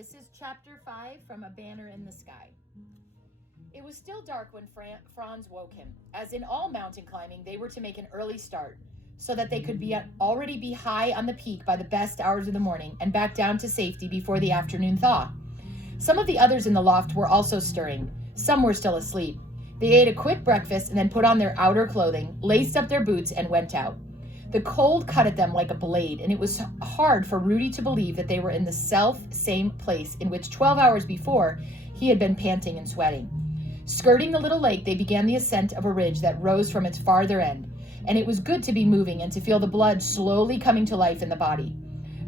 This is Chapter 5 from A Banner in the Sky. It was still dark when Franz woke him. As in all mountain climbing, they were to make an early start, so that they could already be high on the peak by the best hours of the morning and back down to safety before the afternoon thaw. Some of the others in the loft were also stirring. Some were still asleep. They ate a quick breakfast and then put on their outer clothing, laced up their boots, and went out. The cold cut at them like a blade, and it was hard for Rudy to believe that they were in the same place in which 12 hours before he had been panting and sweating. Skirting the little lake, they began the ascent of a ridge that rose from its farther end, and it was good to be moving and to feel the blood slowly coming to life in the body.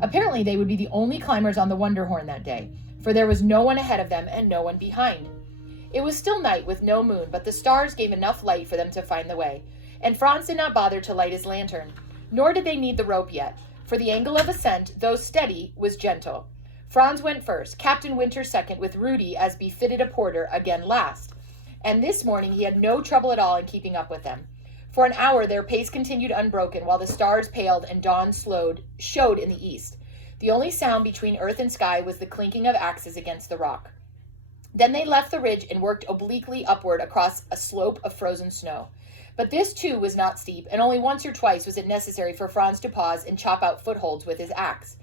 Apparently, they would be the only climbers on the Wunderhorn that day, for there was no one ahead of them and no one behind. It was still night with no moon, but the stars gave enough light for them to find the way, and Franz did not bother to light his lantern. Nor did they need the rope yet, for the angle of ascent, though steady, was gentle. Franz went first, Captain Winter second, with Rudy, as befitted a porter, again last. And this morning he had no trouble at all in keeping up with them. For an hour their pace continued unbroken, while the stars paled and dawn showed in the east. The only sound between earth and sky was the clinking of axes against the rock. Then they left the ridge and worked obliquely upward across a slope of frozen snow. But this, too, was not steep, and only once or twice was it necessary for Franz to pause and chop out footholds with his axe.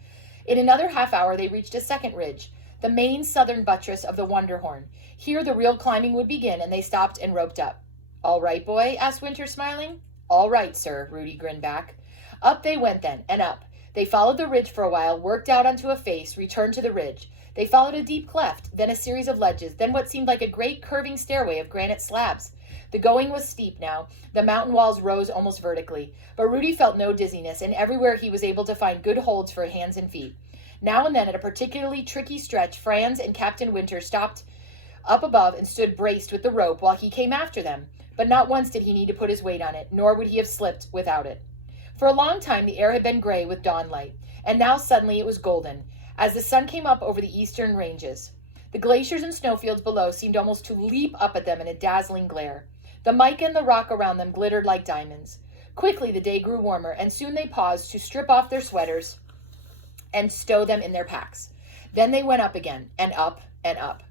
In another half hour, they reached a second ridge, the main southern buttress of the Wunderhorn. Here the real climbing would begin, and they stopped and roped up. "All right, boy?" asked Winter, smiling. "All right, sir," Rudy grinned back. Up they went then, and up. They followed the ridge for a while, worked out onto a face, returned to the ridge. They followed a deep cleft, then a series of ledges, then what seemed like a great curving stairway of granite slabs. The going was steep now. The mountain walls rose almost vertically, but Rudy felt no dizziness, and everywhere he was able to find good holds for hands and feet. Now and then, at a particularly tricky stretch, Franz and Captain Winter stopped up above and stood braced with the rope while he came after them, but not once did he need to put his weight on it, nor would he have slipped without it. For a long time the air had been gray with dawn light, and now suddenly it was golden, as the sun came up over the eastern ranges. The glaciers and snowfields below seemed almost to leap up at them in a dazzling glare. The mica and the rock around them glittered like diamonds. Quickly the day grew warmer, and soon they paused to strip off their sweaters and stow them in their packs. Then they went up again, and up, and up.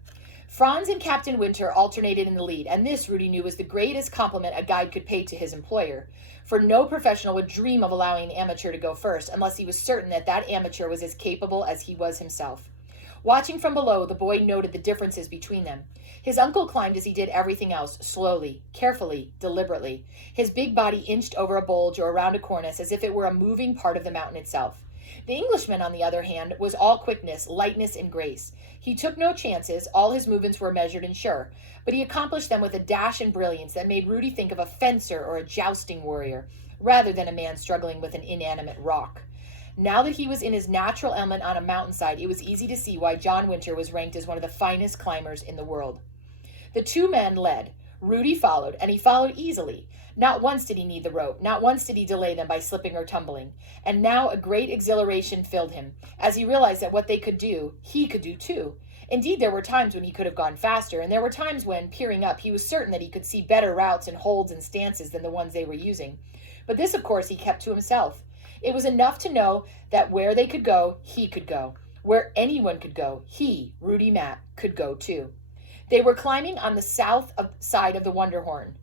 Franz and Captain Winter alternated in the lead, and this, Rudy knew, was the greatest compliment a guide could pay to his employer, for no professional would dream of allowing an amateur to go first unless he was certain that that amateur was as capable as he was himself. Watching from below, the boy noted the differences between them. His uncle climbed as he did everything else, slowly, carefully, deliberately. His big body inched over a bulge or around a cornice as if it were a moving part of the mountain itself. The Englishman, on the other hand, was all quickness, lightness, and grace. He took no chances, all his movements were measured and sure, but he accomplished them with a dash and brilliance that made Rudy think of a fencer or a jousting warrior, rather than a man struggling with an inanimate rock. Now that he was in his natural element on a mountainside, it was easy to see why John Winter was ranked as one of the finest climbers in the world. The two men led. Rudy followed, and he followed easily. Not once did he need the rope. Not once did he delay them by slipping or tumbling. And now a great exhilaration filled him, as he realized that what they could do, he could do too. Indeed, there were times when he could have gone faster, and there were times when, peering up, he was certain that he could see better routes and holds and stances than the ones they were using. But this, of course, he kept to himself. It was enough to know that where they could go, he could go. Where anyone could go, he, Rudy Matt, could go too. They were climbing on the south side of the Wunderhorn.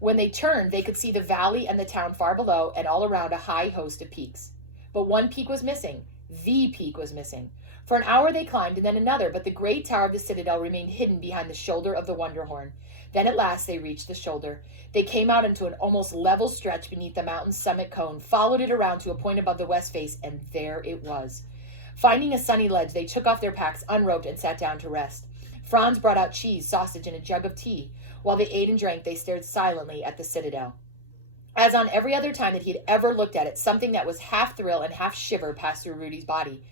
When they turned, they could see the valley and the town far below, and all around a high host of peaks. But one peak was missing. The peak was missing. For an hour they climbed, and then another, but the great tower of the Citadel remained hidden behind the shoulder of the Wunderhorn. Then at last they reached the shoulder. They came out into an almost level stretch beneath the mountain's summit cone, followed it around to a point above the west face, and there it was. Finding a sunny ledge, they took off their packs, unroped, and sat down to rest. Franz brought out cheese, sausage, and a jug of tea. While they ate and drank, they stared silently at the Citadel. As on every other time that he had ever looked at it, something that was half thrill and half shiver passed through Rudy's body.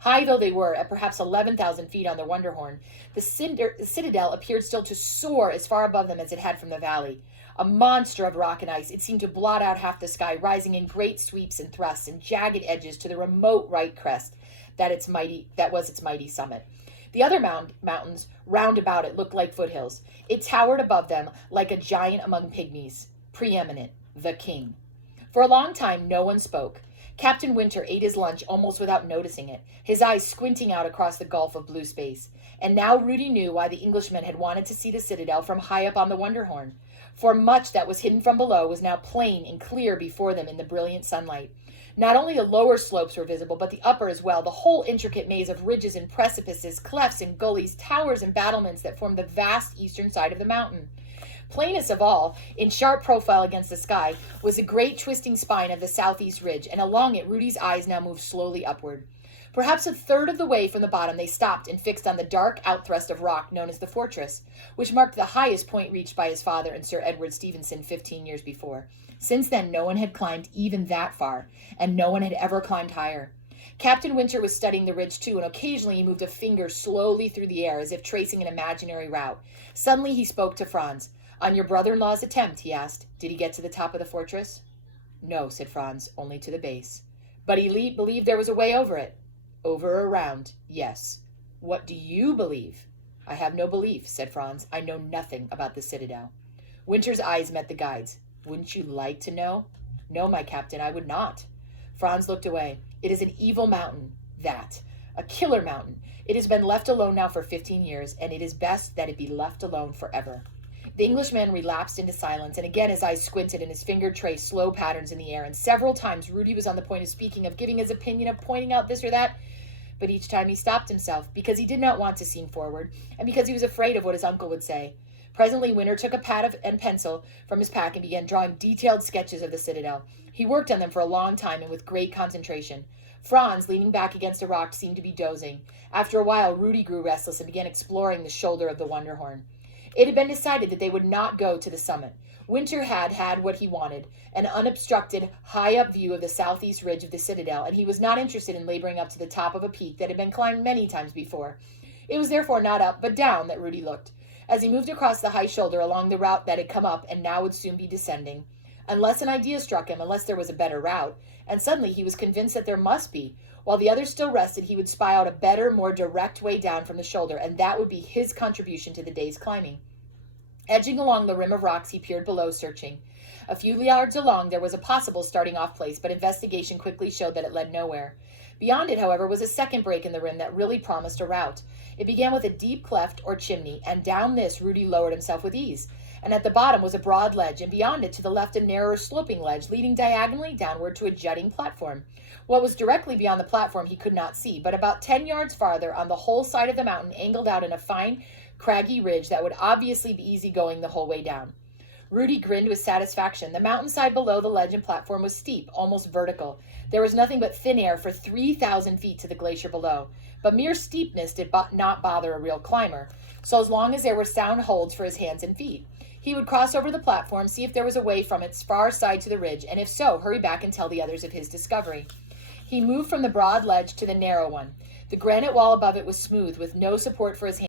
High though they were, at perhaps 11,000 feet on the Wunderhorn, the Citadel appeared still to soar as far above them as it had from the valley. A monster of rock and ice, it seemed to blot out half the sky, rising in great sweeps and thrusts and jagged edges to the remote right crest that was its mighty summit. The other mountains round about it looked like foothills. It towered above them like a giant among pygmies, preeminent, the king. For a long time no one spoke. Captain Winter ate his lunch almost without noticing it, his eyes squinting out across the gulf of blue space. And now Rudy knew why the Englishmen had wanted to see the Citadel from high up on the Wonderhorn. For much that was hidden from below was now plain and clear before them in the brilliant sunlight. Not only the lower slopes were visible, but the upper as well, the whole intricate maze of ridges and precipices, clefts and gullies, towers and battlements that formed the vast eastern side of the mountain. Plainest of all, in sharp profile against the sky, was the great twisting spine of the southeast ridge, and along it Rudy's eyes now moved slowly upward. Perhaps a third of the way from the bottom they stopped and fixed on the dark outthrust of rock known as the fortress, which marked the highest point reached by his father and Sir Edward Stephenson 15 years before. Since then, no one had climbed even that far, and no one had ever climbed higher. Captain Winter was studying the ridge too, and occasionally he moved a finger slowly through the air as if tracing an imaginary route. Suddenly he spoke to Franz. "On your brother-in-law's attempt," he asked, "did he get to the top of the fortress?" "No," said Franz, "only to the base." "But he believed there was a way over it?" "Over or around, yes." "What do you believe?" "I have no belief," said Franz. "I know nothing about the Citadel." Winter's eyes met the guide's. "Wouldn't you like to know?" "No, my captain, I would not." Franz looked away. "It is an evil mountain, that. A killer mountain. It has been left alone now for 15 years, and it is best that it be left alone forever." The Englishman relapsed into silence, and again his eyes squinted and his finger traced slow patterns in the air, and several times Rudy was on the point of speaking, of giving his opinion, of pointing out this or that, but each time he stopped himself, because he did not want to seem forward, and because he was afraid of what his uncle would say. Presently Winter took a pad and pencil from his pack and began drawing detailed sketches of the Citadel. He worked on them for a long time and with great concentration. Franz, leaning back against a rock, seemed to be dozing. After a while, Rudy grew restless and began exploring the shoulder of the Wonderhorn. It had been decided that they would not go to the summit. Winter had what he wanted, an unobstructed, high-up view of the southeast ridge of the Citadel, and he was not interested in laboring up to the top of a peak that had been climbed many times before. It was therefore not up, but down, that Rudy looked, as he moved across the high shoulder along the route that had come up and now would soon be descending. Unless an idea struck him, unless there was a better route, and suddenly he was convinced that there must be. While the others still rested, he would spy out a better, more direct way down from the shoulder, and that would be his contribution to the day's climbing. Edging along the rim of rocks, he peered below, searching. A few yards along, there was a possible starting-off place, but investigation quickly showed that it led nowhere. Beyond it, however, was a second break in the rim that really promised a route. It began with a deep cleft or chimney, and down this Rudy lowered himself with ease. And at the bottom was a broad ledge, and beyond it to the left a narrower sloping ledge leading diagonally downward to a jutting platform. What was directly beyond the platform he could not see, but about 10 yards farther on the whole side of the mountain angled out in a fine, craggy ridge that would obviously be easy going the whole way down. Rudy grinned with satisfaction. The mountainside below the ledge and platform was steep, almost vertical. There was nothing but thin air for 3,000 feet to the glacier below. But mere steepness did not bother a real climber, so as long as there were sound holds for his hands and feet. He would cross over the platform, see if there was a way from its far side to the ridge, and if so, hurry back and tell the others of his discovery. He moved from the broad ledge to the narrow one. The granite wall above it was smooth, with no support for his hands.